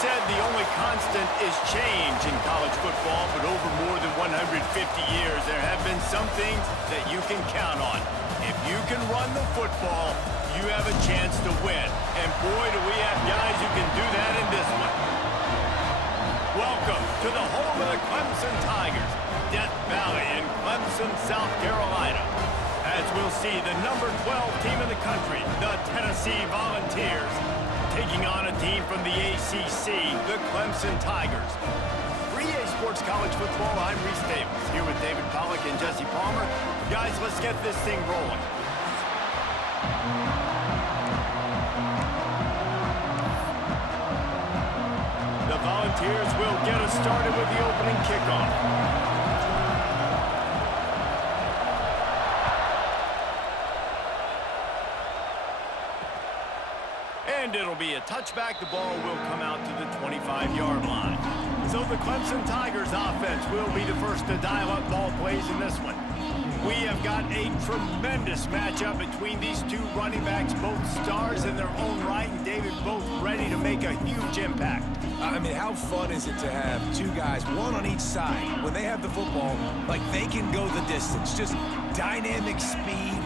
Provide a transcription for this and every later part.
said the only constant is change in college football, but over more than 150 years, there have been some things that you can count on. If you can run the football, you have a chance to win. And boy, do we have guys who can do that in this one. Welcome to the home of the Clemson Tigers, Death Valley in Clemson, South Carolina. As we'll see, the number 12 team in the country, the Tennessee Volunteers, taking on a team from the ACC, the Clemson Tigers. For EA Sports College Football, I'm Reese Davis, here with David Pollack and Jesse Palmer. Guys, let's get this thing rolling. The Volunteers will get us started with the opening kickoff. And it'll be a touchback. The ball will come out to the 25-yard line. So the Clemson Tigers offense will be the first to dial up ball plays in this one. We have got a tremendous matchup between these two running backs, both stars in their own right, and David, both ready to make a huge impact. I mean, how fun is it to have two guys, one on each side, when they have the football, like they can go the distance. Just dynamic speed,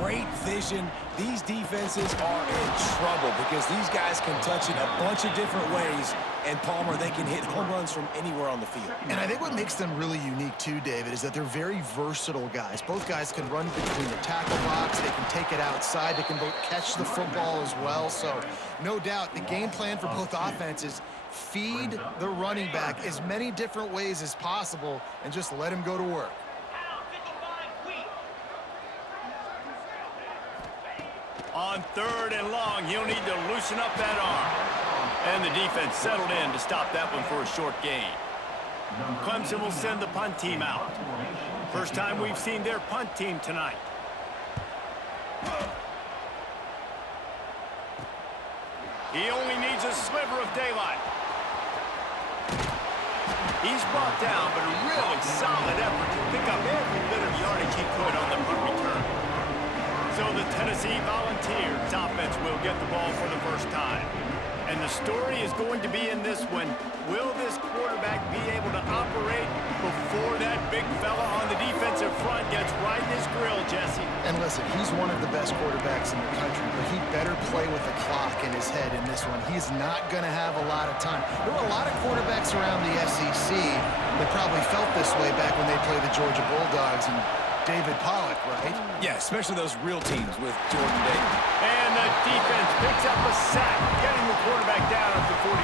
great vision. These defenses are in trouble because these guys can touch it a bunch of different ways, and Palmer, they can hit home runs from anywhere on the field. And I think what makes them really unique too, David, is that they're very versatile guys. Both guys can run between the tackle box, they can take it outside, they can both catch the football as well. So no doubt the game plan for both offenses, feed the running back as many different ways as possible and just let him go to work. On third and long, he'll need to loosen up that arm. And the defense settled in to stop that one for a short gain. Clemson will send the punt team out. First time we've seen their punt team tonight. He only needs a sliver of daylight. He's brought down, but a really solid effort to pick up every bit of yardage he could on the punt return. So the Tennessee Volunteers offense will get the ball for the first time. And the story is going to be in this one. Will this quarterback be able to operate before that big fella on the defensive front gets right in his grill, Jesse? And listen, he's one of the best quarterbacks in the country, but he better play with the clock in his head in this one. He's not going to have a lot of time. There were a lot of quarterbacks around the SEC that probably felt this way back when they played the Georgia Bulldogs and David Pollack, right? Yeah, especially those real teams with Jordan Davis. And the defense picks up a sack, getting the quarterback down at the 44.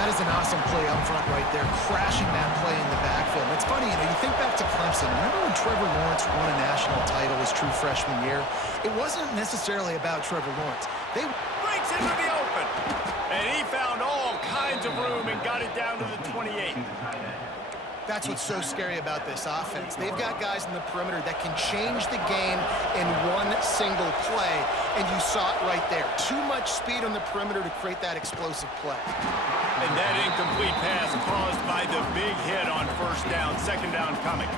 That is an awesome play up front right there, crashing that play in the backfield. It's funny, you think back to Clemson. Remember when Trevor Lawrence won a national title his true freshman year? It wasn't necessarily about Trevor Lawrence. They breaks into the open, and he found all kinds of room and got it down to the 28. That's what's so scary about this offense. They've got guys in the perimeter that can change the game in one single play, and you saw it right there. Too much speed on the perimeter to create that explosive play. And that incomplete pass caused by the big hit on first down, second down coming.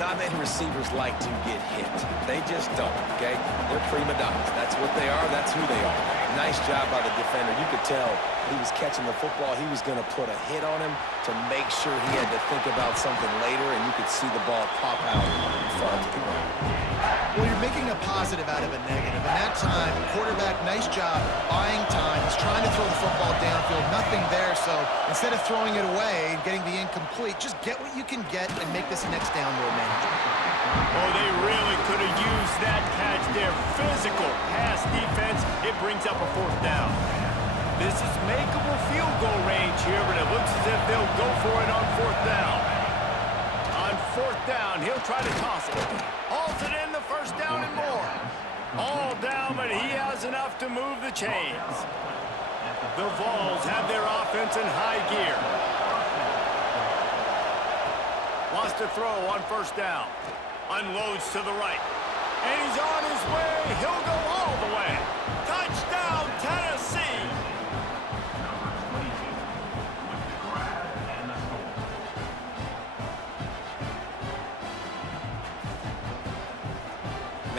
Not many receivers like to get hit. They just don't, okay? They're prima donnas. That's what they are. That's who they are. Nice job by the defender. You could tell he was catching the football. He was going to put a hit on him to make sure he had to think about something later, and you could see the ball pop out in front of the ground. Well, you're making a positive out of a negative. And that time, quarterback, nice job, buying time. He's trying to throw the football downfield. Nothing there, so instead of throwing it away and getting the incomplete, just get what you can get and make this next down more manageable. Oh, they really could have used that catch there. Physical pass defense. It brings up a fourth down. This is makeable field goal range here, but it looks as if they'll go for it on fourth down. On fourth down, he'll try to toss it. Hauls it in, the first down and more. All down, but he has enough to move the chains. The Vols have their offense in high gear. Wants to throw on first down. Unloads to the right. And he's on his way. He'll go all the way. Touchdown, Tennessee!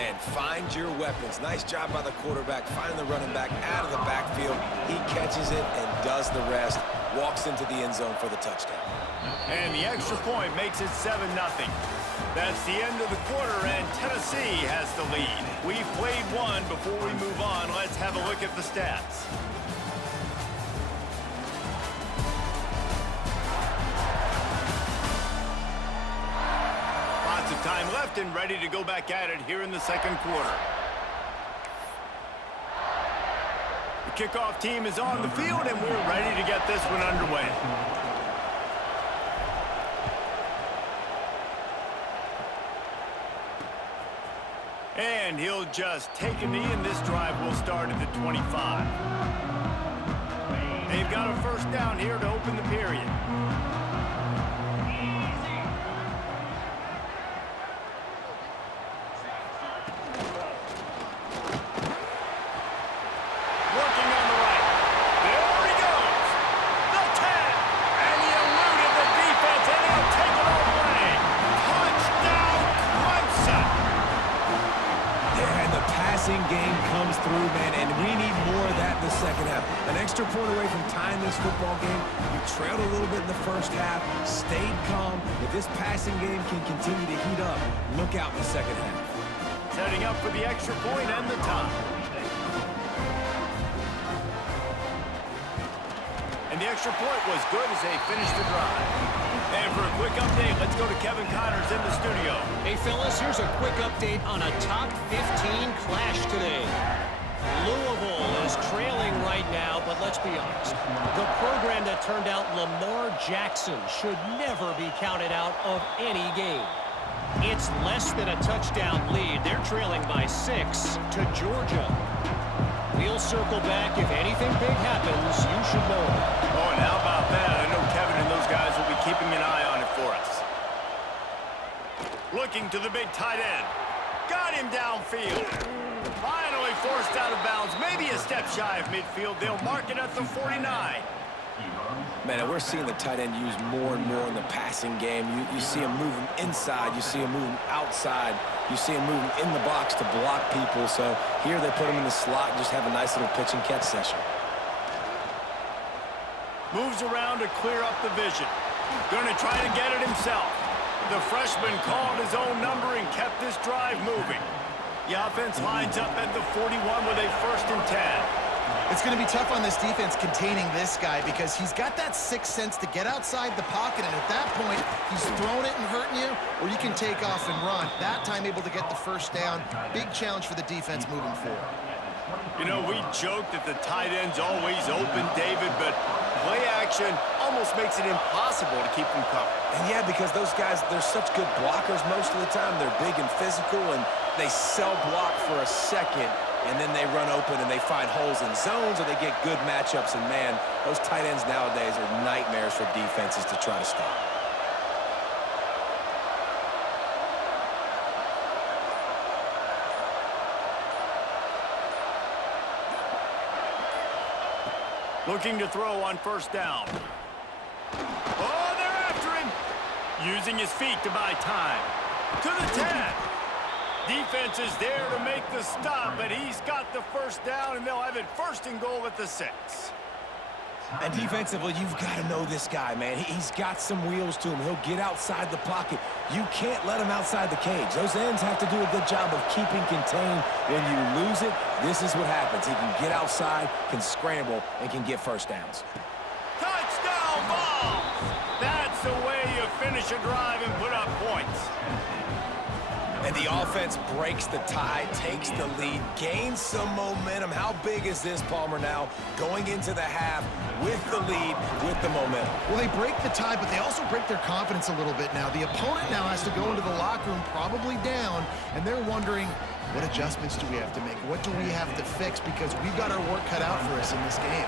Man, find your weapons. Nice job by the quarterback, finding the running back out of the backfield. He catches it and does the rest. Walks into the end zone for the touchdown. And the extra point makes it 7-0. That's the end of the quarter, and Tennessee has the lead. We've played one. Before we move on, let's have a look at the stats. Lots of time left and ready to go back at it here in the second quarter. The kickoff team is on the field, and we're ready to get this one underway. And he'll just take a knee, and this drive will start at the 25. They've got a first down here to open the period. Working on the right. There he goes. The 10. And he eluded the defense, and he'll take it all the way. Touchdown, Clemson. Yeah, and the passing game comes through, man, and we need more of that in the second half. An extra point away from tying this football game. You trailed a little bit in the first half, stayed calm. If this passing game can continue to heat up, look out in the second half. Setting up for the extra point and the time. And the extra point was good as they finished the drive. And for a quick update, let's go to Kevin Connors in the studio. Hey, fellas, here's a quick update on a top 15 clash today. Louisville is trailing right now, but let's be honest. The program that turned out Lamar Jackson should never be counted out of any game. It's less than a touchdown lead. They're trailing by 6 to Georgia. We'll circle back. If anything big happens, you should know it. Oh, and how about that? I know Kevin and those guys will be keeping an eye on it for us. Looking to the big tight end. Got him downfield. Finally forced out of bounds. Maybe a step shy of midfield. They'll mark it at the 49. Man, we're seeing the tight end used more and more in the passing game. You see him moving inside. You see him moving outside. You see him moving in the box to block people. So here they put him in the slot and just have a nice little pitch and catch session. Moves around to clear up the vision. Going to try to get it himself. The freshman called his own number and kept this drive moving. The offense lines up at the 41 with a 1st and 10. It's going to be tough on this defense containing this guy because he's got that sixth sense to get outside the pocket, and at that point, he's throwing it and hurting you, or you can take off and run. That time able to get the first down. Big challenge for the defense moving forward. You know, we joke that the tight end's always open, David, but play action almost makes it impossible to keep them covered. And yeah, because those guys, they're such good blockers most of the time. They're big and physical, and they sell block for a second, and then they run open and they find holes in zones, or they get good matchups. And man, those tight ends nowadays are nightmares for defenses to try to stop. Looking to throw on 1st down. Oh, they're after him. Using his feet to buy time. To the 10. Defense is there to make the stop, but he's got the 1st down, and they'll have it 1st and goal at the 6. And defensively, you've got to know this guy, man. He's got some wheels to him. He'll get outside the pocket. You can't let him outside the cage. Those ends have to do a good job of keeping contained. When you lose it, this is what happens. He can get outside, can scramble, and can get 1st downs. Touchdown ball! That's the way you finish a drive and put up points. And the offense breaks the tie, takes the lead, gains some momentum. How big is this, Palmer, now going into the half with the lead, with the momentum? Well, they break the tie, but they also break their confidence a little bit now. The opponent now has to go into the locker room probably down, and they're wondering, what adjustments do we have to make? What do we have to fix? Because we've got our work cut out for us in this game.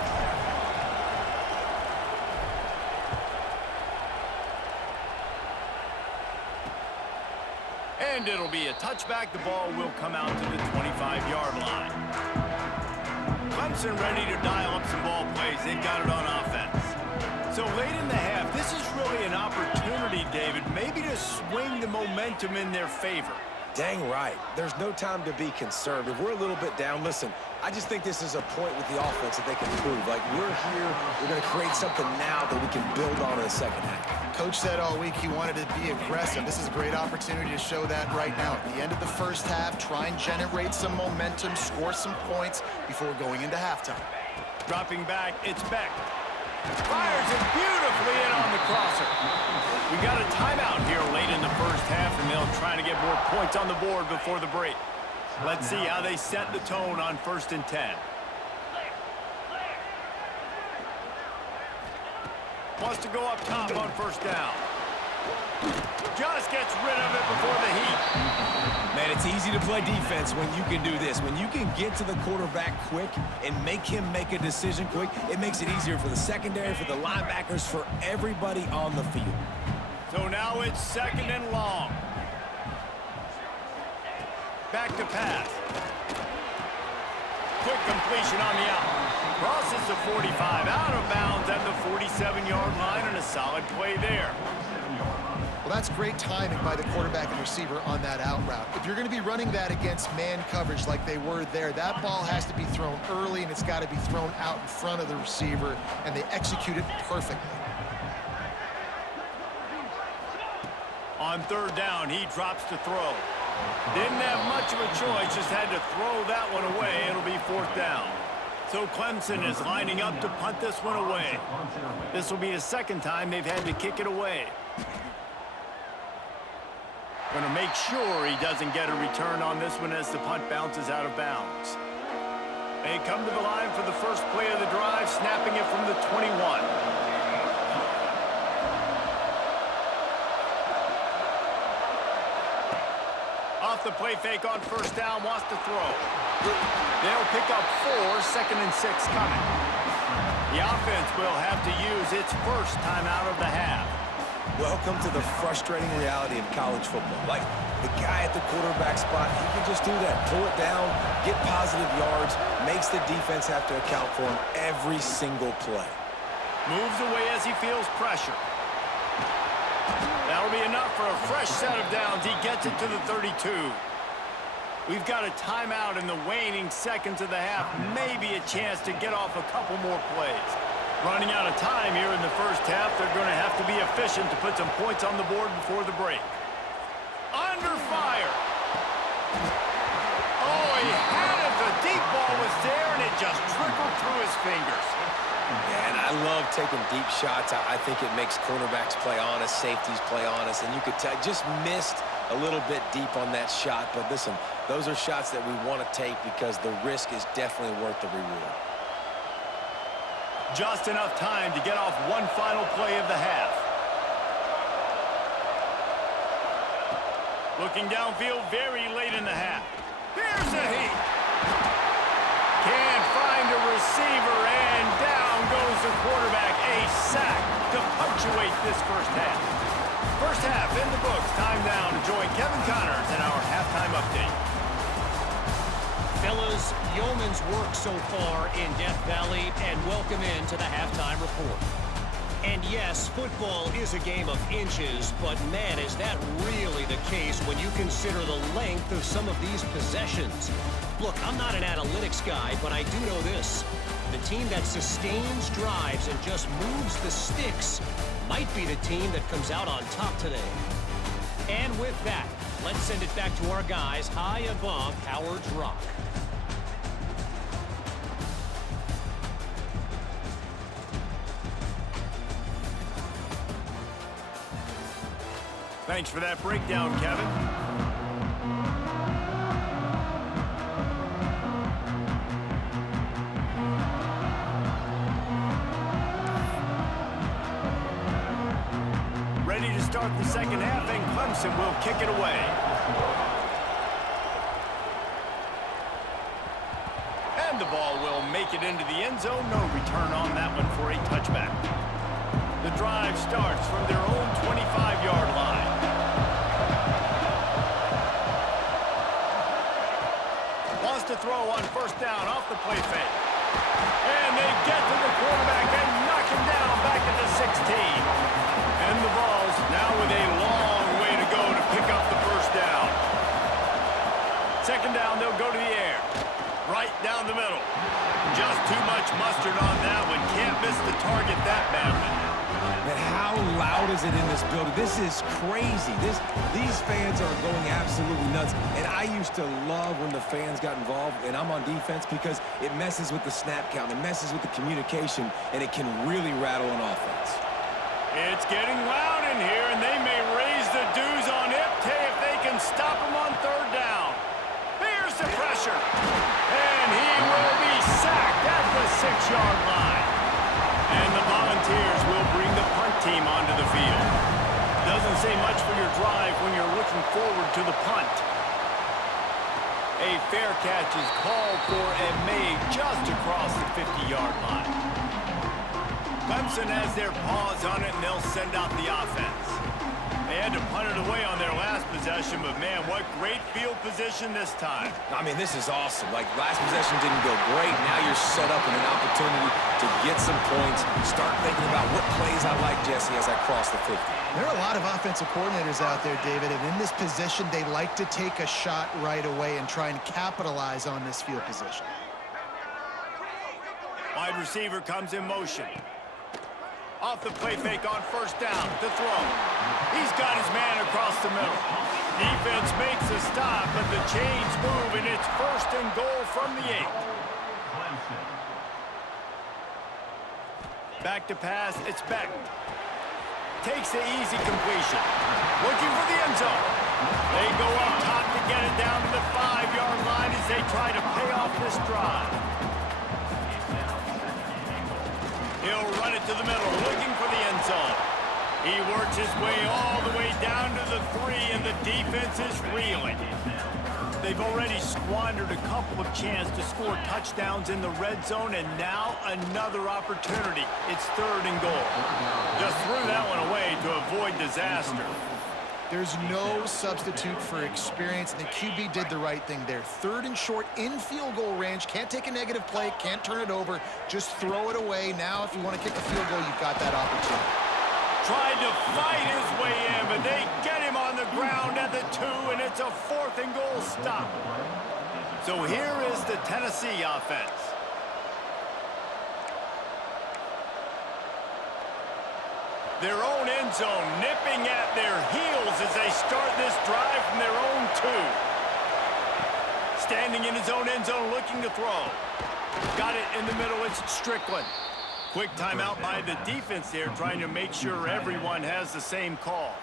And it'll be a touchback. The ball will come out to the 25-yard line. Clemson ready to dial up some ball plays. They've got it on offense. So late in the half, this is really an opportunity, David, maybe to swing the momentum in their favor. Dang right. There's no time to be concerned. If we're a little bit down, listen, I just think this is a point with the offense that they can prove. Like, we're here, we're going to create something now that we can build on in the second half. Coach said all week he wanted to be aggressive. This is a great opportunity to show that right now. At the end of the first half, try and generate some momentum, score some points before going into halftime. Dropping back, it's Beck. Fires it beautifully in on the crosser. We got a timeout here late in the first half, and they'll try to get more points on the board before the break. Let's see how they set the tone on 1st and 10. Wants to go up top on 1st down. Just gets rid of it before the heat. Man, it's easy to play defense when you can do this. When you can get to the quarterback quick and make him make a decision quick, it makes it easier for the secondary, for the linebackers, for everybody on the field. So now it's 2nd and long. Back to pass. Quick completion on the out. Crosses the 45 out of bounds at the 47-yard line, and a solid play there. Well, that's great timing by the quarterback and receiver on that out route. If you're going to be running that against man coverage like they were there, that ball has to be thrown early, and it's got to be thrown out in front of the receiver, and they execute it perfectly. On 3rd down, he drops to throw. Didn't have much of a choice, just had to throw that one away. It'll be 4th down. So Clemson is lining up to punt this one away. This will be the 2nd time they've had to kick it away. Going to make sure he doesn't get a return on this one as the punt bounces out of bounds. They come to the line for the first play of the drive, snapping it from the 21. Off the play fake on 1st down, wants to throw. They'll pick up 4, 2nd and 6 coming. The offense will have to use its first timeout of the half. Welcome to the frustrating reality of college football. Like, the guy at the quarterback spot, he can just do that. Pull it down, get positive yards, makes the defense have to account for him every single play. Moves away as he feels pressure. That'll be enough for a fresh set of downs. He gets it to the 32. We've got a timeout in the waning seconds of the half. Maybe a chance to get off a couple more plays. Running out of time here in the first half. They're going to have to be efficient to put some points on the board before the break. Under fire. Oh, he had it. The deep ball was there, and it just trickled through his fingers. Yeah, and I love taking deep shots. I think it makes cornerbacks play honest, safeties play honest, and you could tell just missed a little bit deep on that shot. But listen, those are shots that we want to take because the risk is definitely worth the reward. Just enough time to get off one final play of the half. Looking downfield very late in the half. Here's a heat. Can't find a receiver, and down goes the quarterback. A sack to punctuate this first half. First half in the books. Time now to join Kevin Connors in our halftime update. Fellas, yeoman's work so far in Death Valley, and welcome into the halftime report. And yes, football is a game of inches, but man, is that really the case when you consider the length of some of these possessions. Look, I'm not an analytics guy, but I do know this. The team that sustains drives and just moves the sticks might be the team that comes out on top today. And with that, let's send it back to our guys high above Howard's Rock. Thanks for that breakdown, Kevin. Ready to start the second half, and Clemson will kick it away. And the ball will make it into the end zone. No return on that one for a touchback. The drive starts from their own 25-yard line. Wants to throw on first down off the play fake. And they get to the quarterback and knock him down back at the 16. And the Vols now with a long way to go to pick up the first down. Second down, they'll go to the air. Right down the middle. Just too much mustard on that one. Can't miss the target that badly. Man, how loud is it in this building? This is crazy. These fans are going absolutely nuts. And I used to love when the fans got involved, and I'm on defense, because it messes with the snap count. It messes with the communication, and it can really rattle an offense. It's getting loud in here, and they may raise the dues on Ipte if they can stop him on third down. Here's the pressure. And he will be sacked at the 6-yard line. And the Volunteers will bring the punt team onto the field. Doesn't say much for your drive when you're looking forward to the punt. A fair catch is called for and made just across the 50-yard line. Clemson has their paws on it, and they'll send out the offense. They had to punt it away on their last possession, but man, what great field position this time. I mean, this is awesome. Like, last possession didn't go great. Now you're set up in an opportunity to get some points. Start thinking about what plays I like, Jesse, as I cross the 50. There are a lot of offensive coordinators out there, David, and in this position, they like to take a shot right away and try and capitalize on this field position. Wide receiver comes in motion. Off the play fake on first down to throw. He's got his man across the middle. Defense makes a stop, but the chains move, and it's first and goal from the 8. Back to pass, it's Beck. Takes the easy completion. Looking for the end zone. They go up top to get it down to the 5-yard line as they try to pay off this drive. He'll run it to the middle, looking for the end zone. He works his way all the way down to the 3, and the defense is reeling. They've already squandered a couple of chances to score touchdowns in the red zone, and now another opportunity. It's third and goal. Just threw that one away to avoid disaster. There's no substitute for experience, and the QB did the right thing there. Third and short in field goal range. Can't take a negative play, can't turn it over. Just throw it away. Now, if you want to kick a field goal, you've got that opportunity. Tried to fight his way in, but they get him on the ground at the 2, and it's a 4th and goal stop. So here is the Tennessee offense. Their own end zone nipping at their heels as they start this drive from their own 2. Standing in his own end zone looking to throw. Got it in the middle, it's Strickland. Quick timeout by the defense there, trying to make sure everyone has the same call.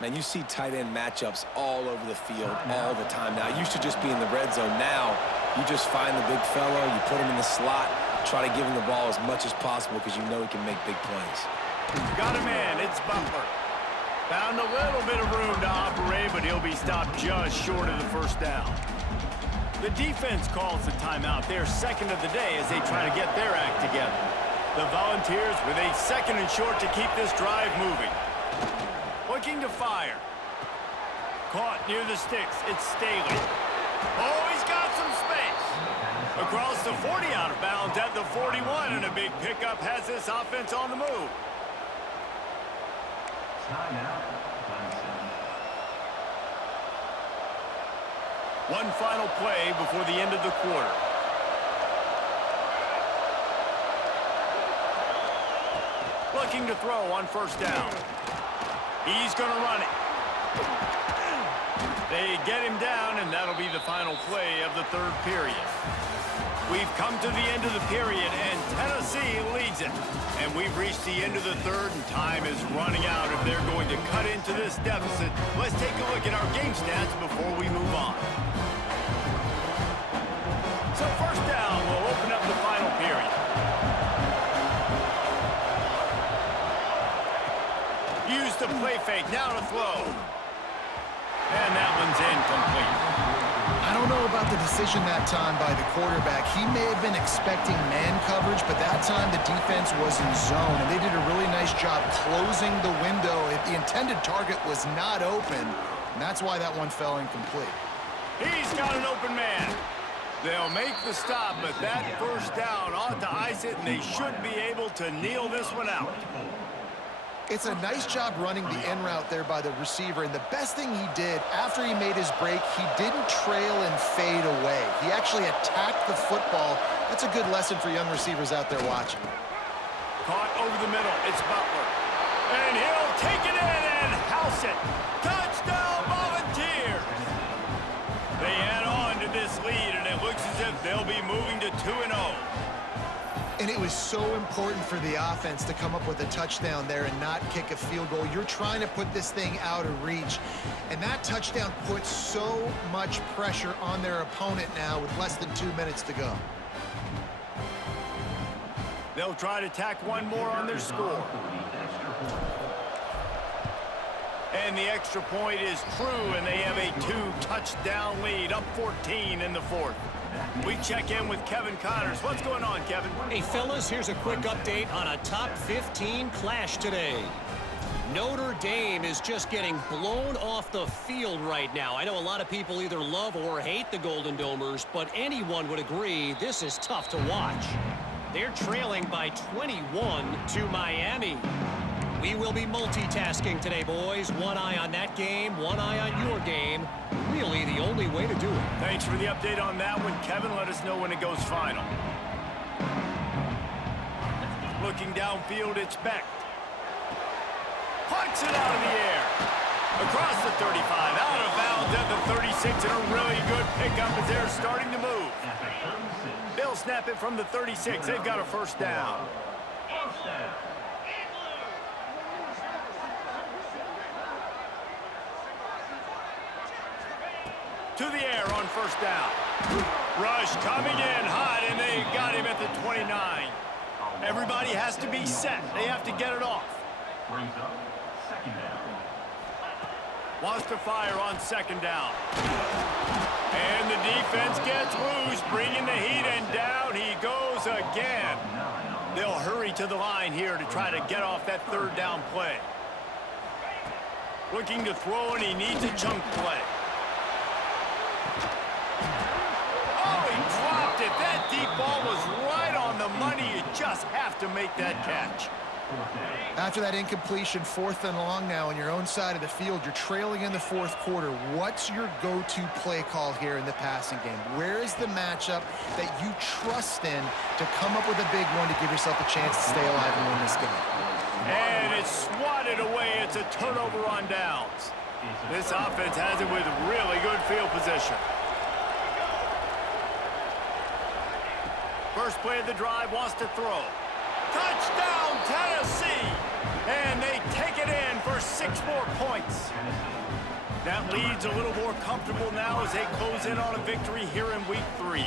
Man, you see tight end matchups all over the field all the time now. It used to just be in the red zone. Now, you just find the big fellow, you put him in the slot, try to give him the ball as much as possible because you know he can make big plays. Got a man, it's Butler. Found a little bit of room to operate, but he'll be stopped just short of the first down. The defense calls the timeout. They're second of the day as they try to get their act together. The Volunteers with a second and short to keep this drive moving. Looking to fire. Caught near the sticks. It's Staley. Oh, he's got some space. Across the 40 out of bounds at the 41, and a big pickup has this offense on the move. One final play before the end of the quarter. Looking to throw on first down. He's going to run it. They get him down, and that'll be the final play of the third period. We've come to the end of the period, and Tennessee leads it. And we've reached the end of the third, and time is running out if they're going to cut into this deficit. Let's take a look at our game stats before we move on. So first down will open up the final period. Use the play fake, now to throw. And that one's incomplete. I don't know about the decision that time by the quarterback. He may have been expecting man coverage, but that time the defense was in zone, and they did a really nice job closing the window. The intended target was not open, and that's why that one fell incomplete. He's got an open man. They'll make the stop, but that first down ought to ice it, and they should be able to kneel this one out. It's a nice job running the in route there by the receiver, and the best thing he did after he made his break, he didn't trail and fade away. He actually attacked the football. That's a good lesson for young receivers out there watching. Caught over the middle. It's Butler. And he'll take it in and house it. Touchdown, Volunteers! They add on to this lead, and it looks as if they'll be moving to 2-0. And it was so important for the offense to come up with a touchdown there and not kick a field goal. You're trying to put this thing out of reach. And that touchdown puts so much pressure on their opponent now with less than 2 minutes to go. They'll try to tack one more on their score. And the extra point is true, and they have a 2-touchdown lead, up 14 in the fourth. We check in with Kevin Connors. What's going on, Kevin? Hey, fellas, here's a quick update on a top 15 clash today. Notre Dame is just getting blown off the field right now. I know a lot of people either love or hate the Golden Domers, but anyone would agree this is tough to watch. They're trailing by 21 to Miami. We will be multitasking today, boys. One eye on that game, one eye on your game. Really the only way to do it. Thanks for the update on that one, Kevin. Let us know when it goes final. Looking downfield, it's Beck. Punts it out of the air. Across the 35, out of bounds at the 36, and a really good pickup as they're starting to move. They'll snap it from the 36. They've got a first down. To the air on first down. Rush coming in hot, and they got him at the 29. Everybody has to be set. They have to get it off. Wants to fire on second down. And the defense gets loose, bringing the heat, and down he goes again. They'll hurry to the line here to try to get off that third down play. Looking to throw, and he needs a chunk play. Oh, he dropped it. That deep ball was right on the money. You just have to make that catch. After that incompletion, 4th and long now on your own side of the field, you're trailing in the fourth quarter. What's your go-to play call here in the passing game? Where is the matchup that you trust in to come up with a big one to give yourself a chance to stay alive and win this game? And it's swatted away. It's a turnover on downs. This offense has it with really good field position. First play of the drive, wants to throw. Touchdown, Tennessee! And they take it in for 6 more points. That lead's a little more comfortable now as they close in on a victory here in week 3.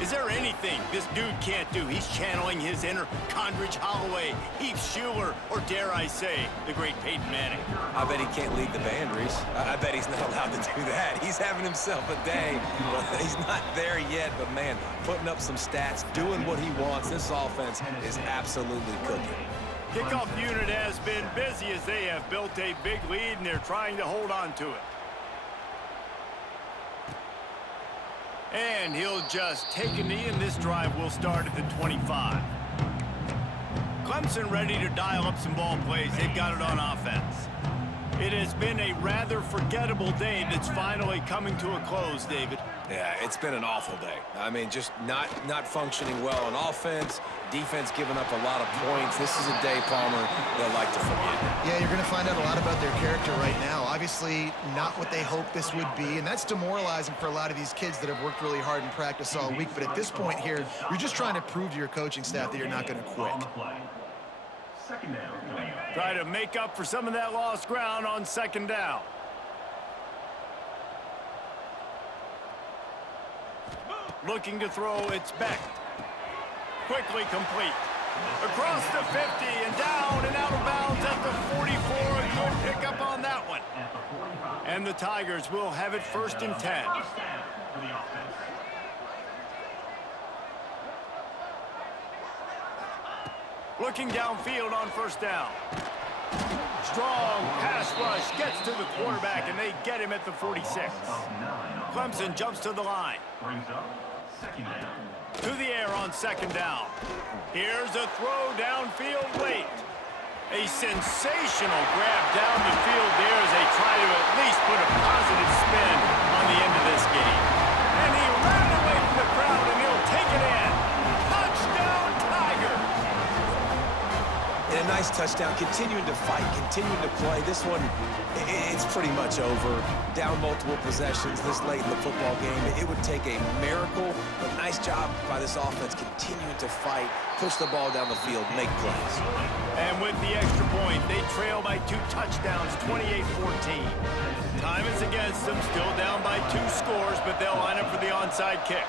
Is there anything this dude can't do? He's channeling his inner Condridge Holloway, Heath Schuler, or dare I say, the great Peyton Manning. I bet he can't lead the band, Reese. I bet he's not allowed to do that. He's having himself a day. Well, he's not there yet, but man, putting up some stats, doing what he wants. This offense is absolutely cooking. Kickoff unit has been busy as they have built a big lead, and they're trying to hold on to it. And he'll just take a knee, and this drive will start at the 25. Clemson ready to dial up some ball plays. They've got it on offense. It has been a rather forgettable day that's finally coming to a close, David. Yeah, it's been an awful day. I mean, just not functioning well on offense, defense giving up a lot of points. This is a day, Palmer, they'll like to forget. Yeah, you're going to find out a lot about their character right now. Obviously, not what they hoped this would be, and that's demoralizing for a lot of these kids that have worked really hard in practice all week. But at this point here, you're just trying to prove to your coaching staff that you're not going to quit. Try to make up for some of that lost ground on second down. Looking to throw, it's Beck. Quickly complete. Across the 50 and down and out of bounds at the 44. A good pickup on that one. And the Tigers will have it 1st and 10. Looking downfield on first down. Strong pass rush gets to the quarterback, and they get him at the 46. Clemson jumps to the line. To the air on second down. Here's a throw downfield late. A sensational grab down the field there as they try to at least put a positive spin on the end of this game. last touchdown, continuing to fight, continuing to play. This one, it's pretty much over. Down multiple possessions this late in the football game. It would take a miracle, but nice job by this offense continuing to fight, push the ball down the field, make plays. And with the extra point, they trail by 2 touchdowns, 28-14. Time is against them, still down by 2 scores, but they'll line up for the onside kick.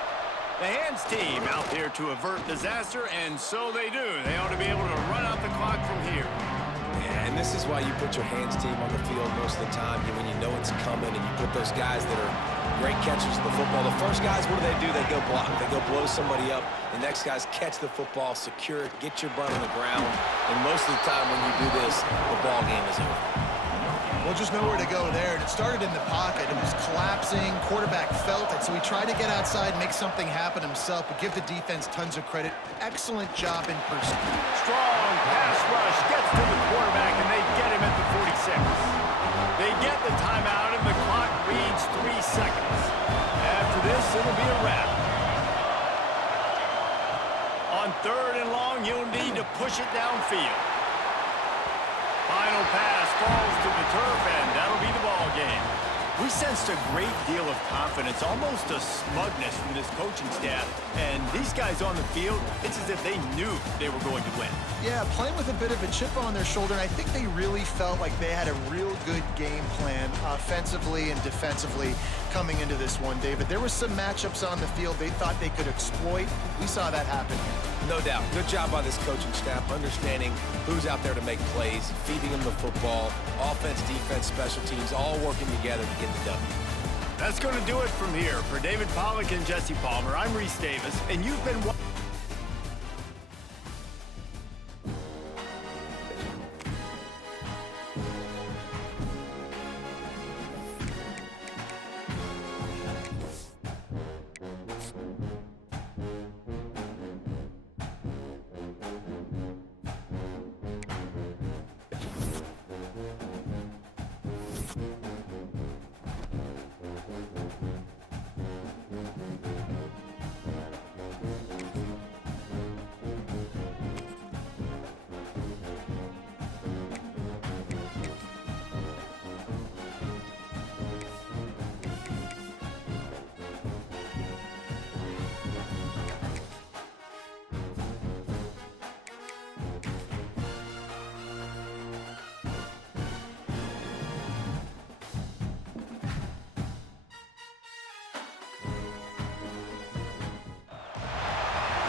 The hands team out there to avert disaster, and so they do. They ought to be able to run out the clock from here. Yeah, and this is why you put your hands team on the field most of the time when you know it's coming, and you put those guys that are great catchers of the football. The first guys, what do? They go block. They go blow somebody up. The next guys catch the football, secure it, get your butt on the ground. And most of the time when you do this, the ball game is over. Well, just nowhere to go there. And it started in the pocket. It was collapsing. Quarterback felt it, so he tried to get outside, make something happen himself, but give the defense tons of credit. Excellent job in pursuit. Strong pass rush gets to the quarterback, and they get him at the 46. They get the timeout, and the clock reads 3 seconds. After this, it'll be a wrap. On 3rd and long, you'll need to push it downfield. Final pass falls to the turf, and that'll be the ball game. We sensed a great deal of confidence, almost a smugness from this coaching staff. And these guys on the field, it's as if they knew they were going to win. Yeah, playing with a bit of a chip on their shoulder, and I think they really felt like they had a real good game plan offensively and defensively coming into this one, David. There were some matchups on the field they thought they could exploit. We saw that happen here. No doubt. Good job by this coaching staff, understanding who's out there to make plays, feeding them the football, offense, defense, special teams, all working together to get the W. That's going to do it from here. For David Pollack and Jesse Palmer, I'm Reese Davis, and you've been watching.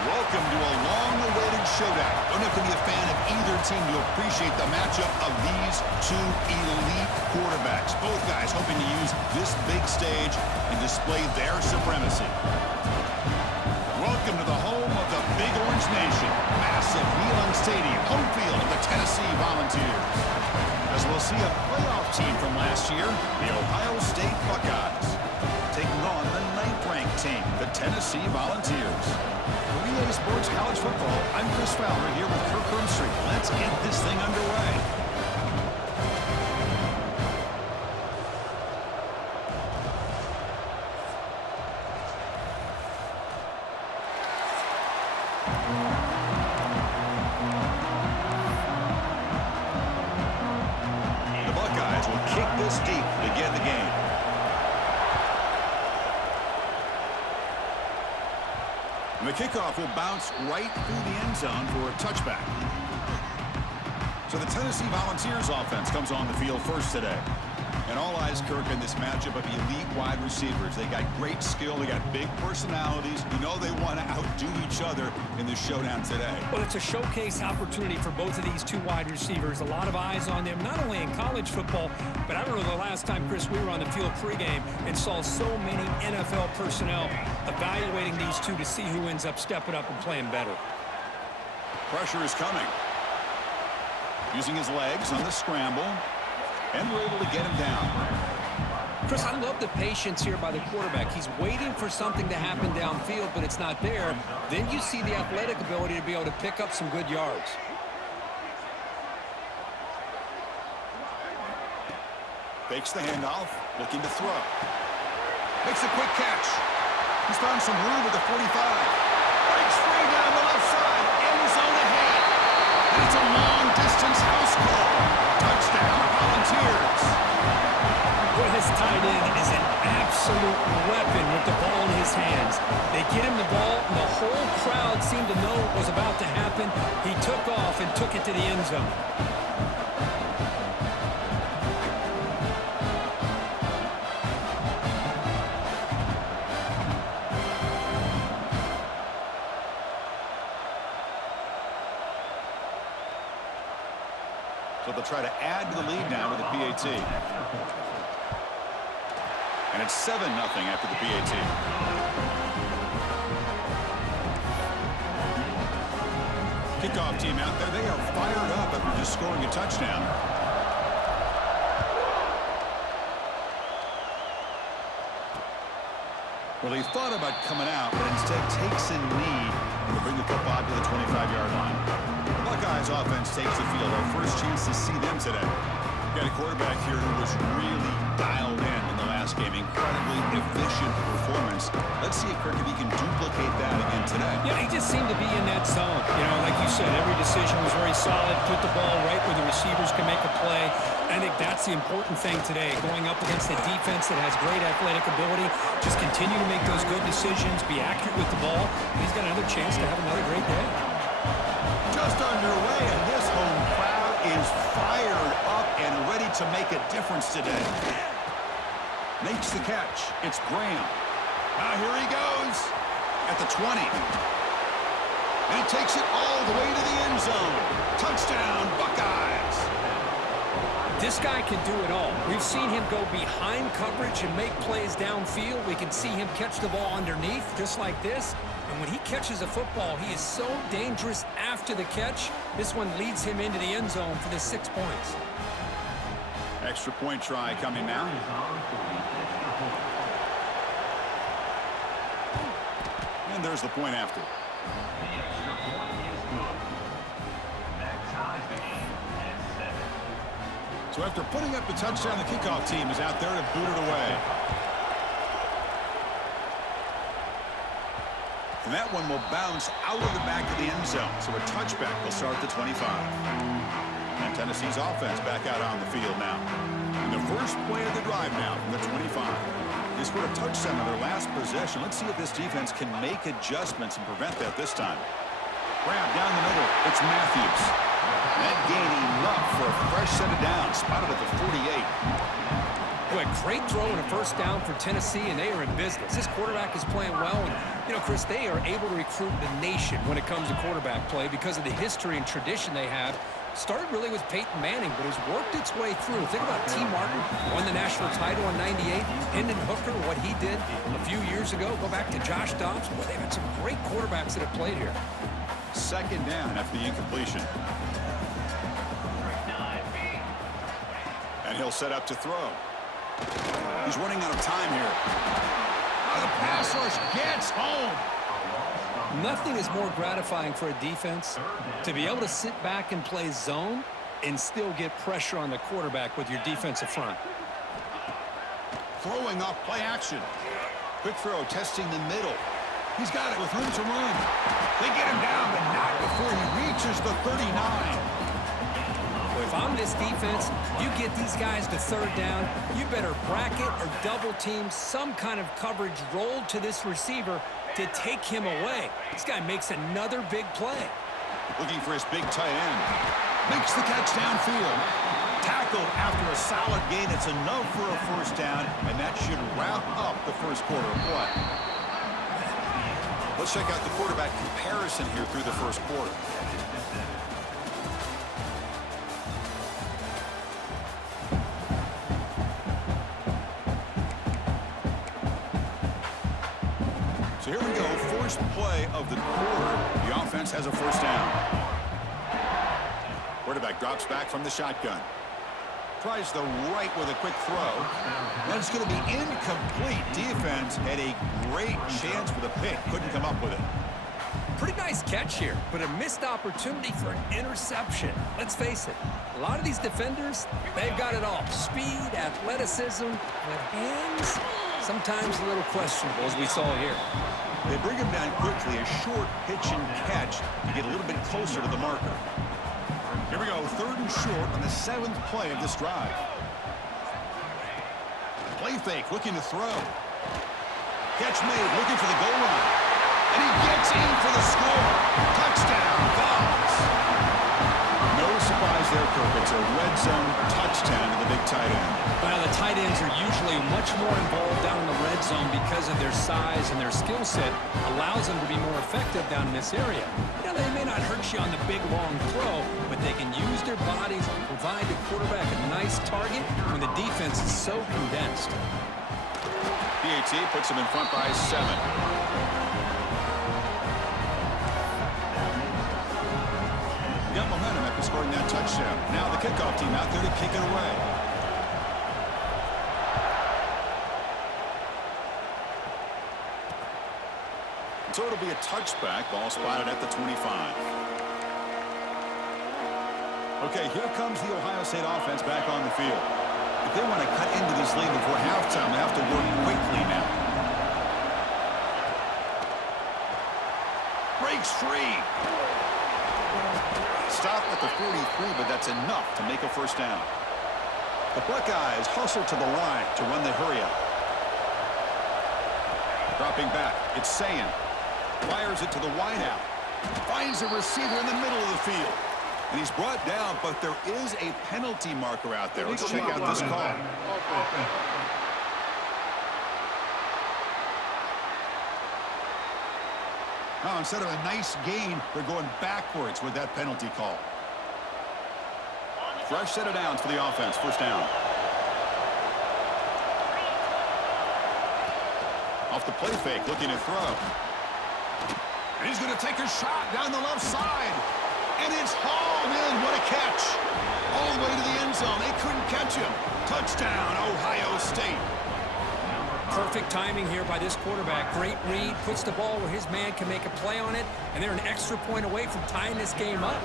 Welcome to a long-awaited showdown. Don't have to be a fan of either team to appreciate the matchup of these 2 elite quarterbacks. Both guys hoping to use this big stage and display their supremacy. Welcome to the home of the Big Orange Nation. Massive Neyland Stadium, home field of the Tennessee Volunteers. As we'll see a playoff team from last year, the Ohio State Buckeyes, taking on the 9th-ranked team, the Tennessee Volunteers. For EA Sports College Football, I'm Chris Fowler here with Kirk Herbstreit. Let's get this thing underway. The Buckeyes will kick this deep to begin the game. And the kickoff will bounce right through the end zone for a touchback. So the Tennessee Volunteers offense comes on the field first today. And all eyes, Kirk, in this matchup of elite wide receivers. They got great skill. They got big personalities. You know they want to outdo each other in this showdown today. Well, it's a showcase opportunity for both of these 2 wide receivers. A lot of eyes on them, not only in college football, but I don't know the last time, Chris, we were on the field pregame and saw so many NFL personnel evaluating these 2 to see who ends up stepping up and playing better. Pressure is coming. Using his legs on the scramble. And we're able to get him down. Chris, I love the patience here by the quarterback. He's waiting for something to happen downfield, but it's not there. Then you see the athletic ability to be able to pick up some good yards. Fakes the handoff, looking to throw. Makes a quick catch. He's found some room at the 45. Breaks free down the left side. End zone ahead. And it's a long distance distance house call. Touchdown, Volunteers. Well, his tight end is an absolute weapon with the ball in his hands. They get him the ball, and the whole crowd seemed to know what was about to happen. He took off and took it to the end zone. So they'll try to add to the lead now with the PAT. And it's 7-0 after the PAT. Kickoff team out there. They are fired up after just scoring a touchdown. Well, he thought about coming out, but instead takes a knee to bring the football to the 25-yard line. The Buckeyes offense takes the field. Our first chance to see them today. Got a quarterback here who was really dialed in the last game. Incredibly efficient performance. Let's see if he can duplicate that again today. Yeah, he just seemed to be in that zone. You know, like you said, every decision was very solid. Put the ball right where the receivers can make a play. I think that's the important thing today. Going up against a defense that has great athletic ability. Just continue to make those good decisions. Be accurate with the ball. He's got another chance to have another great day. Just underway, and this home crowd is fired up and ready to make a difference today. Makes the catch. It's Graham. Now here he goes at the 20. And he takes it all the way to the end zone. Touchdown, Buckeyes. This guy can do it all. We've seen him go behind coverage and make plays downfield. We can see him catch the ball underneath just like this. And when he catches a football, he is so dangerous after the catch. This one leads him into the end zone for the 6 points. Extra point try coming now. And there's the point after. So after putting up the touchdown, the kickoff team is out there to boot it away. And that one will bounce out of the back of the end zone. So a touchback will start at the 25. And Tennessee's offense back out on the field now. And the first play of the drive now from the 25. They scored a touchdown on their last possession. Let's see if this defense can make adjustments and prevent that this time. Grab down the middle. It's Matthews. That gain enough for a fresh set of downs. Spotted at the 48. Boy, great throw and a first down for Tennessee, and they are in business. This quarterback is playing well, and, you know, Chris, they are able to recruit the nation when it comes to quarterback play because of the history and tradition they have. Started really with Peyton Manning, but has worked its way through. Think about T. Martin, won the national title in '98. Hendon Hooker, what he did a few years ago. Go back to Josh Dobbs. Boy, they've had some great quarterbacks that have played here. Second down after the incompletion. And he'll set up to throw. He's running out of time here. The pass rush gets home. Nothing is more gratifying for a defense to be able to sit back and play zone and still get pressure on the quarterback with your defensive front. Throwing off play action. Quick throw, testing the middle. He's got it with room to run. They get him down, but not before he reaches the 39. If I'm this defense, you get these guys to third down, you better bracket or double team some kind of coverage rolled to this receiver to take him away. This guy makes another big play. Looking for his big tight end. Makes the catch downfield. Tackled after a solid gain. It's enough for a first down, and that should wrap up the first quarter of play. Let's check out the quarterback comparison here through the first quarter. So here we go, first play of the quarter. The offense has a first down. Quarterback drops back from the shotgun. Tries the right with a quick throw. And it's going to be incomplete. Defense had a great chance for the pick. Couldn't come up with it. Pretty nice catch here, but a missed opportunity for an interception. Let's face it, a lot of these defenders, they've got it all. Speed, athleticism, but hands, sometimes a little questionable, as we saw here. They bring him down quickly, a short pitch and catch to get a little bit closer to the marker. Here we go, 3rd and short on the 7th play of this drive. Play fake, looking to throw. Catch made, looking for the goal line. And he gets in for the score. Touchdown, Vols. No surprise there, Kirk. It's a red zone touchdown to the big tight end. Well, the tight ends are usually much more involved down in the red zone because of their size and their skill set allows them to be more effective down in this area. Now, they may not hurt you on the big, long throw, but they can use their bodies to provide the quarterback a nice target when the defense is so condensed. PAT puts him in front by 7. Got momentum after scoring that touchdown. Now the kickoff team out there to kick it away. So it'll be a touchback. Ball spotted at the 25. Okay, here comes the Ohio State offense back on the field. If they want to cut into this lead before halftime, they have to work quickly now. Breaks free. Stop at the 43, but that's enough to make a first down. The Buckeyes hustle to the line to run the hurry up. Dropping back, it's Sayin. Fires it to the wideout. Finds a receiver in the middle of the field. And he's brought down, but there is a penalty marker out there. Let's check out this call. Oh, instead of a nice gain, they're going backwards with that penalty call. Fresh set of downs for the offense. First down. Off the play fake, looking to throw. And he's going to take a shot down the left side. And it's hauled in. What a catch. All the way to the end zone. They couldn't catch him. Touchdown, Ohio State. Perfect timing here by this quarterback. Great read, puts the ball where his man can make a play on it, and they're an extra point away from tying this game up.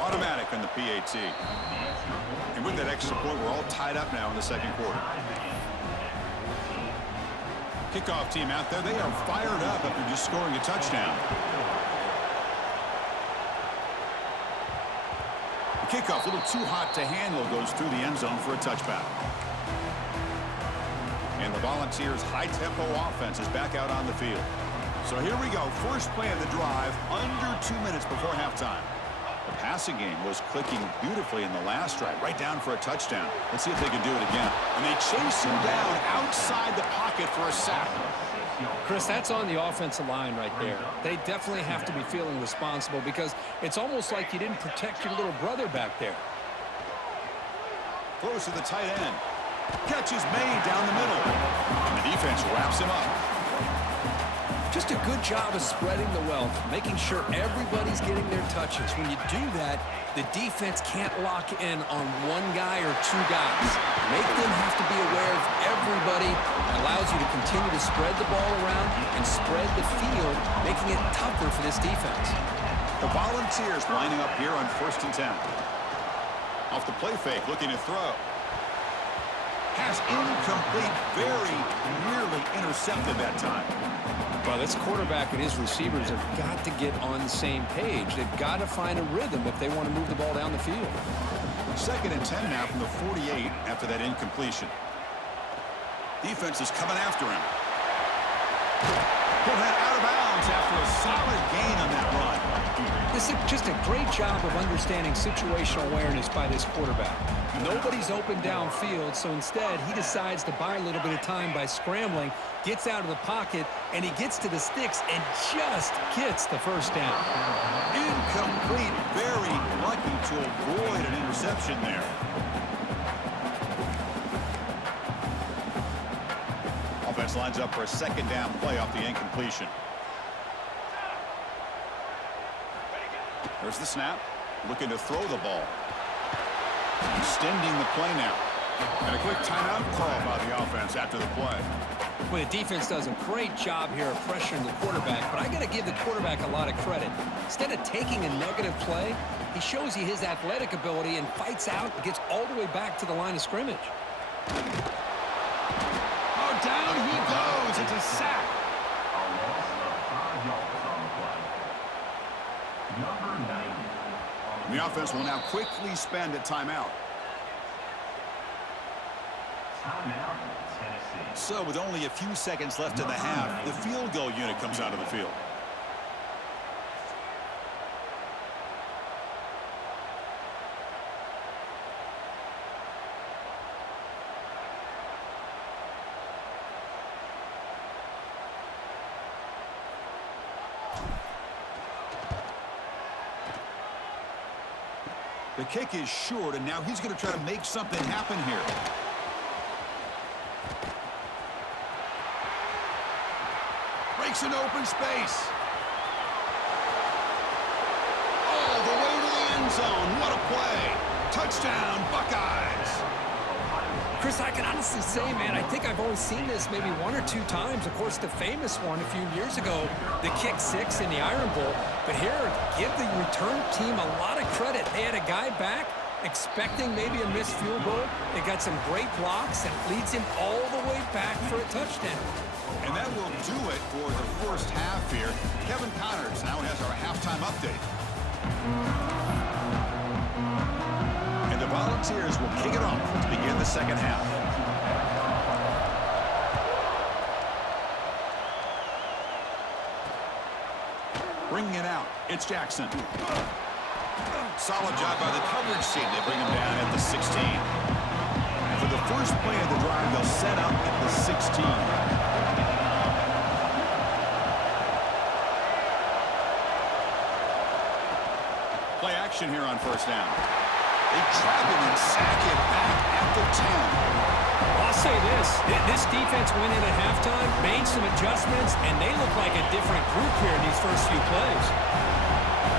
Automatic on the PAT. And with that extra point, we're all tied up now in the second quarter. Kickoff team out there, they are fired up after just scoring a touchdown. The kickoff, a little too hot to handle, goes through the end zone for a touchback. And the Volunteers' high-tempo offense is back out on the field. So here we go, first play of the drive, under 2 minutes before halftime. The passing game was clicking beautifully in the last drive, right down for a touchdown. Let's see if they can do it again. And they chase him down outside the pocket for a sack. Chris, that's on the offensive line right there. They definitely have to be feeling responsible because it's almost like you didn't protect your little brother back there. Throws to the tight end. Catch is made down the middle. And the defense wraps him up. Just a good job of spreading the wealth, making sure everybody's getting their touches. When you do that, the defense can't lock in on one guy or two guys. Make them have to be aware of everybody. It allows you to continue to spread the ball around and spread the field, making it tougher for this defense. The Volunteers lining up here on 1st and 10. Off the play fake, looking to throw. Pass incomplete, very nearly intercepted that time. Well, this quarterback and his receivers have got to get on the same page. They've got to find a rhythm if they want to move the ball down the field. 2nd and 10 now from the 48 after that incompletion. Defense is coming after him. Pull that out of bounds after a solid gain on that run. This is just a great job of understanding situational awareness by this quarterback. Nobody's open downfield, so instead he decides to buy a little bit of time by scrambling, gets out of the pocket, and he gets to the sticks and just gets the first down. Incomplete, very lucky to avoid an interception there. Offense lines up for a 2nd down play off the incompletion. There's the snap, looking to throw the ball. Extending the play now. And a quick timeout call by the offense after the play. Well, the defense does a great job here of pressuring the quarterback, but I got to give the quarterback a lot of credit. Instead of taking a negative play, he shows you his athletic ability and fights out and gets all the way back to the line of scrimmage. Oh, down he goes. It's a sack. The offense will now quickly spend a timeout. So with only a few seconds left in the half, the field goal unit comes out of the field. The kick is short, and now he's going to try to make something happen here. Breaks an open space. All the way to the end zone. What a play. Touchdown, Buckeyes. Chris, I can honestly say, man, I think I've only seen this maybe one or two times. Of course, the famous one a few years ago, the kick six in the Iron Bowl. But here, give the return team a lot of credit. They had a guy back expecting maybe a missed field goal. They got some great blocks and leads him all the way back for a touchdown. And that will do it for the first half here. Kevin Connors now has our halftime update. And the Volunteers will kick it off to begin the second half. Bringing it out, it's Jackson. Solid job by the coverage team. They bring him down at the 16. And for the first play of the drive, they'll set up at the 16. Play action here on first down. They trap him and sack him back at the 10. I'll say this defense went in at halftime, made some adjustments, and they look like a different group here in these first few plays.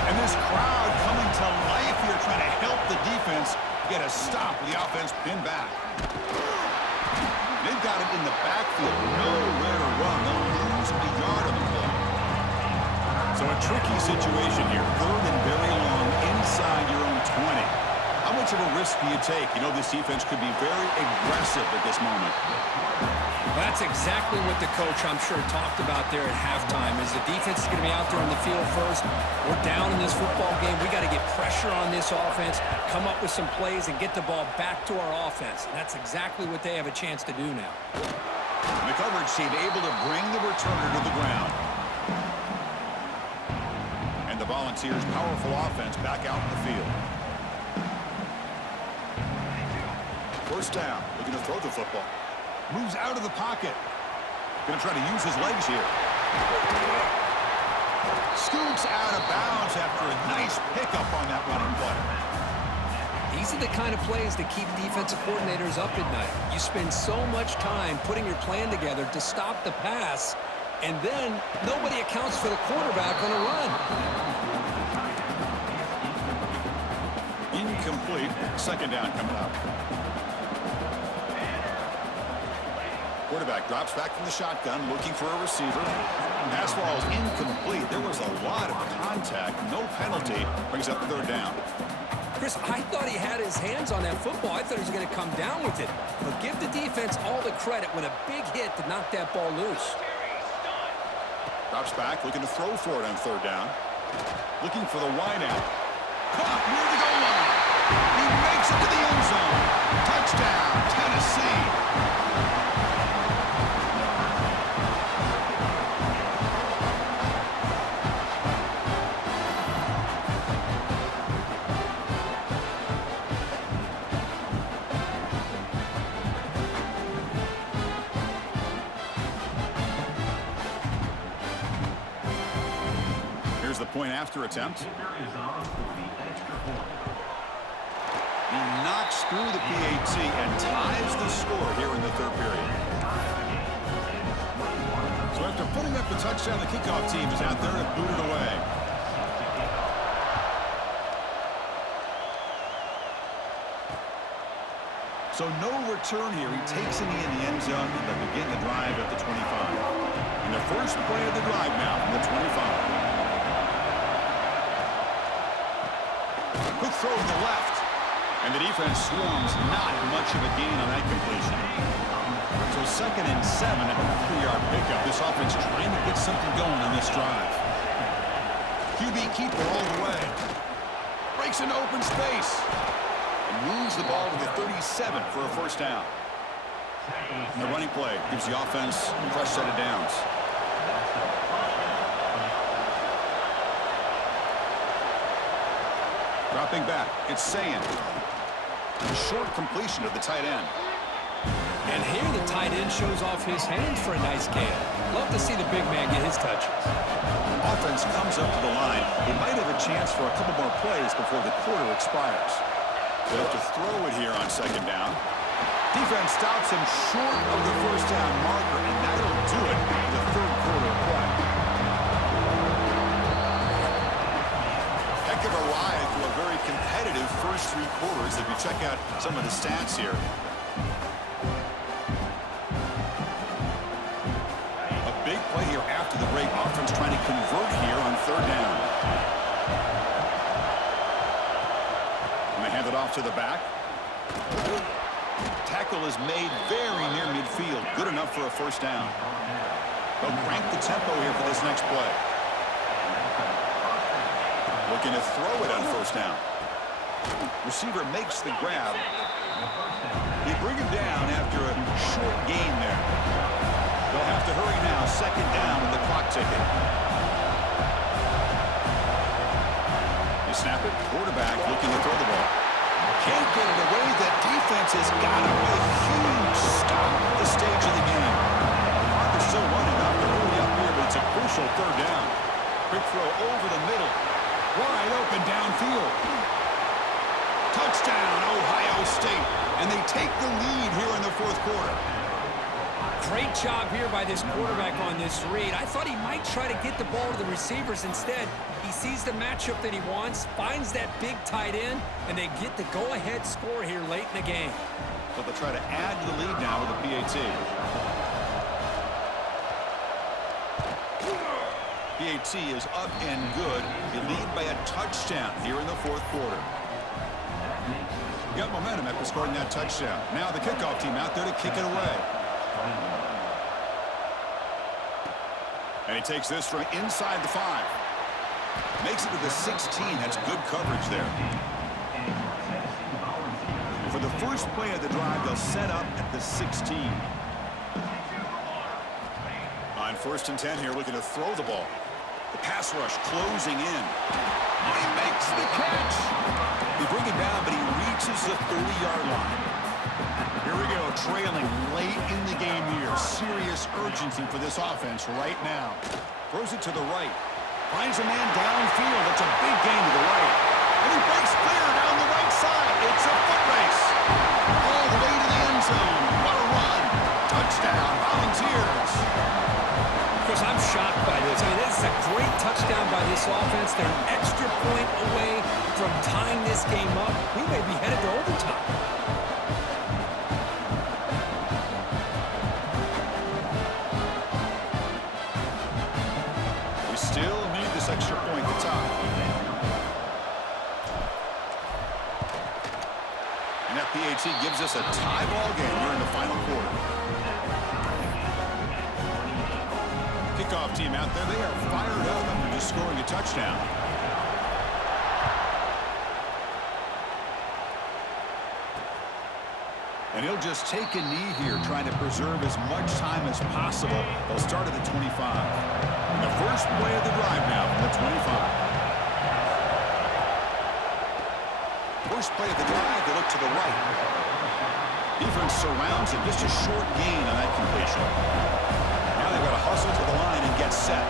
And this crowd coming to life here, trying to help the defense get a stop with the offense pinned back. They've got it in the backfield, nowhere to run. They'll lose a yard on the play. So a tricky situation here, third and very long inside your own 20. How much of a risk do you take? You know, this defense could be very aggressive at this moment. That's exactly what the coach, I'm sure, talked about there at halftime, is the defense is going to be out there on the field first. We're down in this football game. We got to get pressure on this offense, come up with some plays, and get the ball back to our offense. And that's exactly what they have a chance to do now. And the coverage team able to bring the returner to the ground. And the Volunteers' powerful offense back out in the field. First down, looking to throw the football. Moves out of the pocket. Going to try to use his legs here. Scoots out of bounds after a nice pickup on that running play. These are the kind of plays that keep defensive coordinators up at night. You spend so much time putting your plan together to stop the pass, and then nobody accounts for the quarterback on a run. Incomplete. Second down coming up. Quarterback drops back from the shotgun, looking for a receiver. Pass ball is incomplete. There was a lot of contact. No penalty. Brings up third down. Chris, I thought he had his hands on that football. I thought he was going to come down with it. But give the defense all the credit with a big hit to knock that ball loose. Drops back, looking to throw for it on third down. Looking for the wide out. Caught near the goal line. He makes it to the end zone. Touchdown, Tennessee. Here's the point after attempt. He knocks through the PAT and ties the score here in the third period. So after putting up the touchdown, the kickoff team is out there and booted away. So no return here. He takes it in the end zone and they begin the drive at the 25. And the first play of the drive now from the 25. Quick throw to the left. And the defense swarms, not much of a gain on that completion. So second and 7 at a 3-yard pickup. This offense trying to get something going on this drive. QB keeper all the way. breaks into open space and moves the ball to the 37 for a first down. The running play gives the offense a fresh set of downs. Dropping back, it's Sayin. Short completion to the tight end. And here the tight end shows off his hands for a nice gain. Love to see the big man get his touches. Offense comes up to the line. They might have a chance for a couple more plays before the quarter expires. They'll have to throw it here on second down. Defense stops him short of the first down marker, and that'll do it for the third quarter of play. Heck of a ride through a very competitive first three quarters if you check out some of the stats here. A big play here after the break. Offense trying to convert here on third down. And they hand it off to the back. Tackle is made very near midfield. Good enough for a first down. They'll crank the tempo here for this next play. Looking to throw it on first down. Receiver makes the grab. They bring him down after a short gain there. They'll have to hurry now. Second down with the clock ticking. They snap it. Quarterback looking to throw the ball. Can't get it away. That defense has got him with a huge stop at this stage of the game. The clock is still running. Not to hurry up here, but it's a crucial third down. Quick throw over the middle. Wide open downfield. Touchdown, Ohio State. And they take the lead here in the fourth quarter. Great job here by this quarterback on this read. I thought he might try to get the ball to the receivers. Instead, he sees the matchup that he wants, finds that big tight end, and they get the go-ahead score here late in the game. So they'll try to add to the lead now with a PAT. PAT is up and good. You lead by a touchdown here in the fourth quarter. Got momentum after scoring that touchdown. Now the kickoff team out there to kick it away. And he takes this from inside the 5. Makes it to the 16. That's good coverage there. For the first play of the drive, they'll set up at the 16. On 1st and 10 here, looking to throw the ball. The pass rush closing in. And he makes the catch. They bring him down, but he reaches the 30-yard line. Here we go, trailing late in the game here. Serious urgency for this offense right now. Throws it to the right. Finds a man downfield. That's a big gain to the right. And he breaks clear down the right side. It's a foot race. All the way to the end zone. What a run. Touchdown, Volunteers. Chris, I'm shocked by this. I mean, this is a great touchdown by this offense. They're an extra point away from tying this game up. We may be headed to overtime. We still need this extra point to tie. And that PAT gives us a tie ball game here in the final quarter. Kickoff team out there, they are fired up after just scoring a touchdown. And he'll just take a knee here, trying to preserve as much time as possible. They'll start at the 25. And the first play of the drive now from the 25. First play of the drive, they look to the right. Defense surrounds him, just a short gain on that completion. Now they've got to hustle to the line and get set.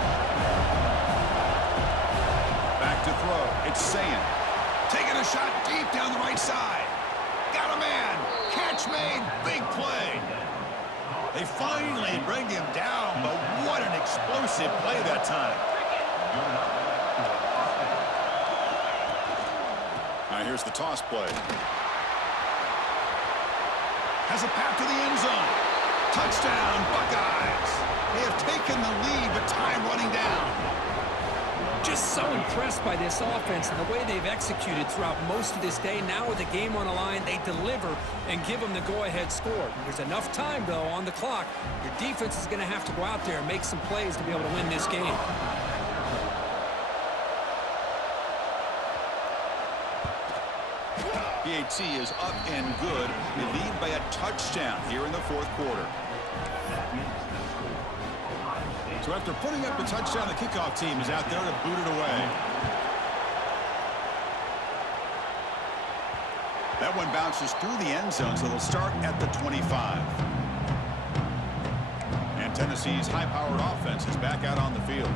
Back to throw. It's Sayin. Taking a shot deep down the right side. Got a man. Catch made. Big play. They finally bring him down, but what an explosive play that time. Now here's the toss play. Has a path to the end zone. Touchdown, Buckeyes. They have taken the lead, but time running down. Just so impressed by this offense and the way they've executed throughout most of this day. Now with the game on the line, they deliver and give them the go-ahead score. There's enough time, though, on the clock. Your defense is going to have to go out there and make some plays to be able to win this game. PAT is up and good. They lead by a touchdown here in the fourth quarter. So after putting up the touchdown, the kickoff team is out there to boot it away. That one bounces through the end zone, so they'll start at the 25. And Tennessee's high-powered offense is back out on the field.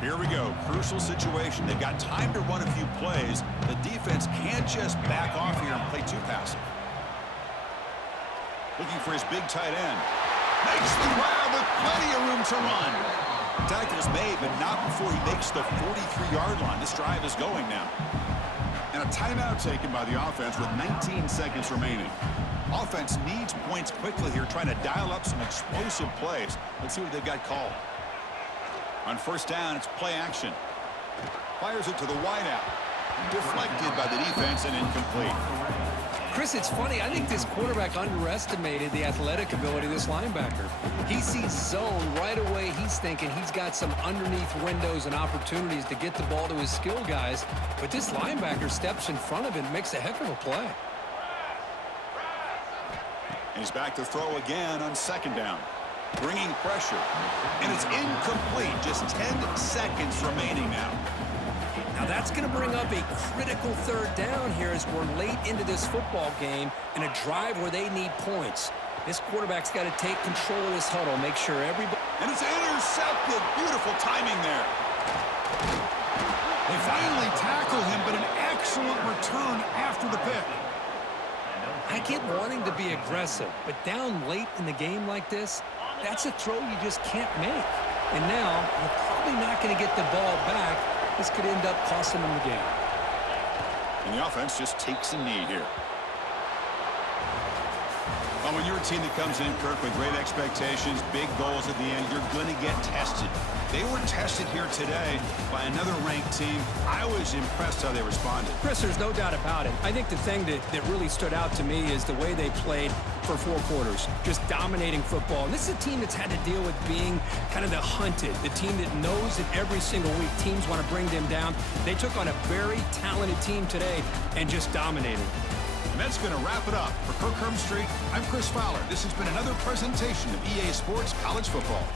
Here we go. Crucial situation. They've got time to run a few plays. The defense can't just back off here and play too passive. Looking for his big tight end. Makes the grab with plenty of room to run. Tackle's made, but not before he makes the 43-yard line. This drive is going now. And a timeout taken by the offense with 19 seconds remaining. Offense needs points quickly here, trying to dial up some explosive plays. Let's see what they've got called. On first down, it's play action. Fires it to the wideout. Deflected by the defense and incomplete. Chris, it's funny. I think this quarterback underestimated the athletic ability of this linebacker. He sees zone right away. He's thinking he's got some underneath windows and opportunities to get the ball to his skill guys. But this linebacker steps in front of him and makes a heck of a play. And he's back to throw again on second down. Bringing pressure. And it's incomplete. Just 10 seconds remaining now. Now that's going to bring up a critical third down here as we're late into this football game in a drive where they need points. This quarterback's got to take control of this huddle, make sure everybody... And it's intercepted. Beautiful timing there. They finally tackle him, but an excellent return after the pick. I get wanting to be aggressive, but down late in the game like this, that's a throw you just can't make. And now, you're probably not going to get the ball back. This could end up costing them the game. And the offense just takes a knee here. Well, when you're a team that comes in, Kirk, with great expectations, big goals at the end, you're going to get tested. They were tested here today by another ranked team. I was impressed how they responded. Chris, there's no doubt about it. I think the thing that really stood out to me is the way they played for 4 quarters, just dominating football. And this is a team that's had to deal with being kind of the hunted, the team that knows that every single week teams want to bring them down. They took on a very talented team today and just dominated. And that's going to wrap it up. For Kirk Herbstreit, I'm Chris Fowler. This has been another presentation of EA Sports College Football.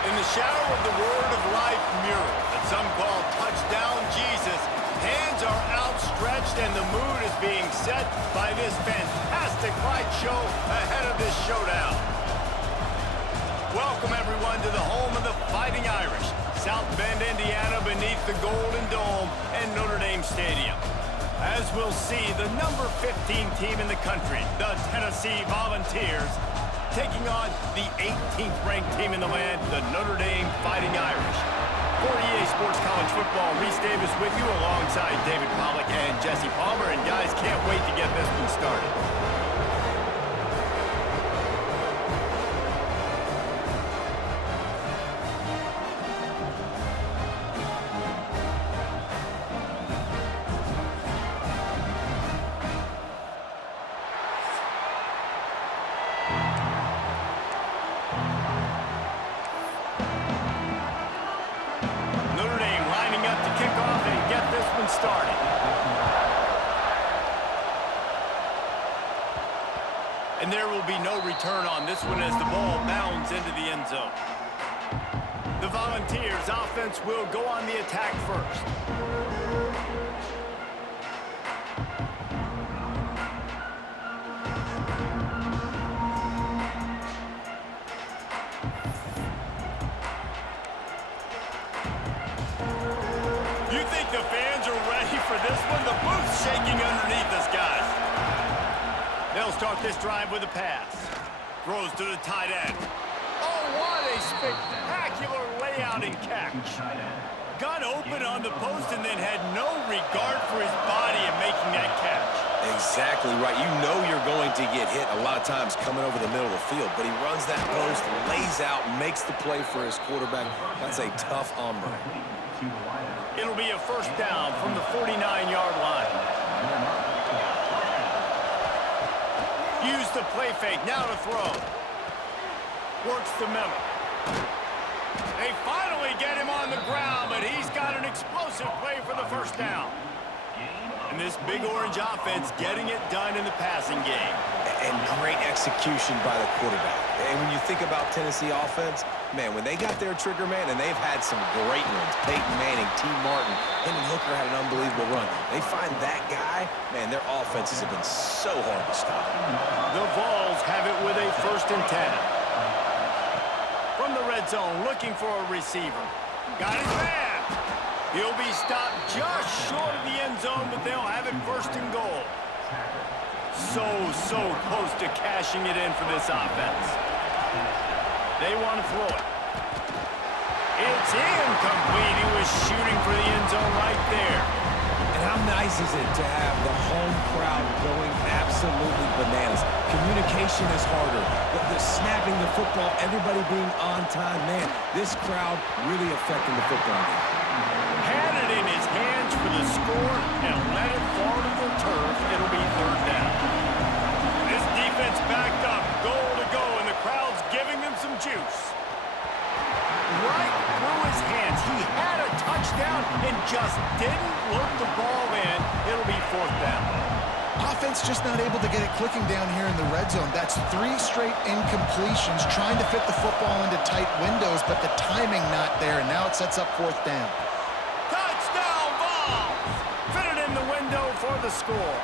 In the shadow of the Word of Life mural that some call Touchdown Jesus, hands are outstretched and the mood is being set by this fantastic light show ahead of this showdown. Welcome everyone to the home of the Fighting Irish, South Bend, Indiana, beneath the Golden Dome and Notre Dame Stadium. As we'll see, the number 15 team in the country, the Tennessee Volunteers, taking on the 18th ranked team in the land, the Notre Dame Fighting Irish. For EA Sports College Football, Reese Davis with you alongside David Pollack and Jesse Palmer. And guys, can't wait to get this one started. And And there will be no return on this one as the ball bounds into the end zone. The Volunteers offense will go on the attack first. You think the fans are ready for this one? The booth's shaking underneath us, guys. They'll start this drive with a pass. Throws to the tight end. Oh, what a spectacular layout and catch. Got open on the post and then had no regard for his body in making that catch. Exactly right. You know you're going to get hit a lot of times coming over the middle of the field, but he runs that post, lays out, makes the play for his quarterback. That's a tough hombre. It'll be a first down from the 49-yard line. Use the play fake, now to throw. Works the middle. They finally get him on the ground, but he's got an explosive play for the first down. And this Big Orange offense getting it done in the passing game. And great execution by the quarterback. And when you think about Tennessee offense, man, when they got their trigger man, and they've had some great ones, Peyton Manning, T. Martin, Hendon Hooker had an unbelievable run. They find that guy, man, their offenses have been so hard to stop. The Vols have it with a 1st and 10. From the red zone, looking for a receiver. Got his man. He'll be stopped just short of the end zone, but they'll have it 1st and goal. So close to cashing it in for this offense. They want to throw it. It's incomplete. He was shooting for the end zone right there. And how nice is it to have the home crowd going absolutely bananas? Communication is harder. The snapping the football, everybody being on time. Man, this crowd really affecting the football game. Had it in his hands for the score and let it fall to the turf. It'll be 3rd down. This defense backed up, goal to go, and the crowd's giving them some juice. Right through his hands. He had a touchdown and just didn't look the ball in. It'll be 4th down. Offense just not able to get it clicking down here in the red zone. That's 3 straight incompletions, trying to fit the football into tight windows, but the timing not there, and now it sets up 4th down. Touchdown, Vols! Fit it in the window for the score.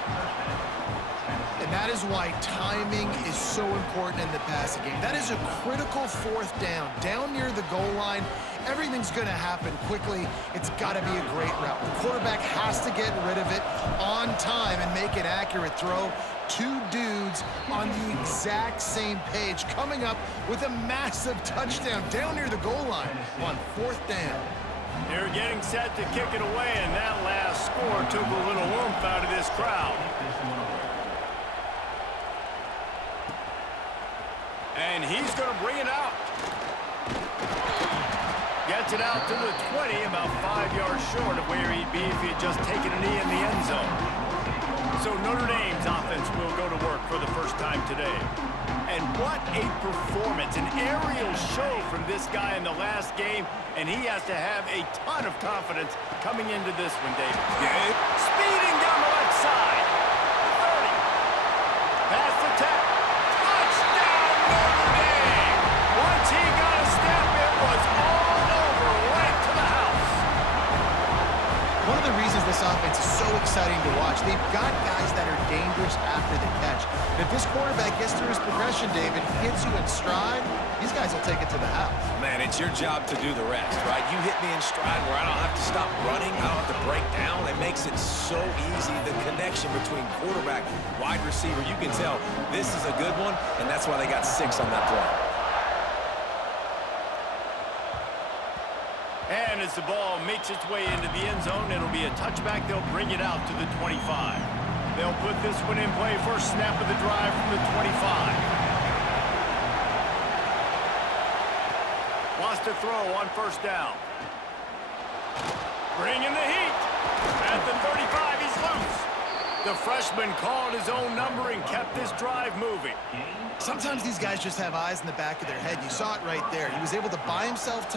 And that is why timing is so important in the passing game. That is a critical 4th down. Down near the goal line, everything's going to happen quickly. It's got to be a great route. The quarterback has to get rid of it on time and make an accurate throw. 2 dudes on the exact same page, coming up with a massive touchdown down near the goal line on 4th down. They're getting set to kick it away, and that last score took a little oomph out of this crowd. And he's going to bring it out. Gets it out to the 20, about 5 yards short of where he'd be if he had just taken a knee in the end zone. So Notre Dame's offense will go to work for the first time today. And what a performance, an aerial show from this guy in the last game, and he has to have a ton of confidence coming into this one, David. Speeding down the left side. 30. Past the 10. Touchdown, Notre Dame! Once he got a step, it was all over, right to the house. One of the reasons this offense is so exciting to watch, they've got guys that are dangerous after the catch. And if this quarterback gets through his progression, David, hits you in stride, these guys will take it to the house. Man, it's your job to do the rest, right? You hit me in stride where I don't have to stop running, I don't have to break down. It makes it so easy, the connection between quarterback, wide receiver. You can tell this is a good one, and that's why they got 6 on that play. And as the ball makes its way into the end zone, it'll be a touchback. They'll bring it out to the 25. They'll put this one in play. First snap of the drive from the 25. Wants to throw on 1st down. Bringing the heat. At the 35, he's loose. The freshman called his own number and kept this drive moving. Sometimes these guys just have eyes in the back of their head. You saw it right there. He was able to buy himself time.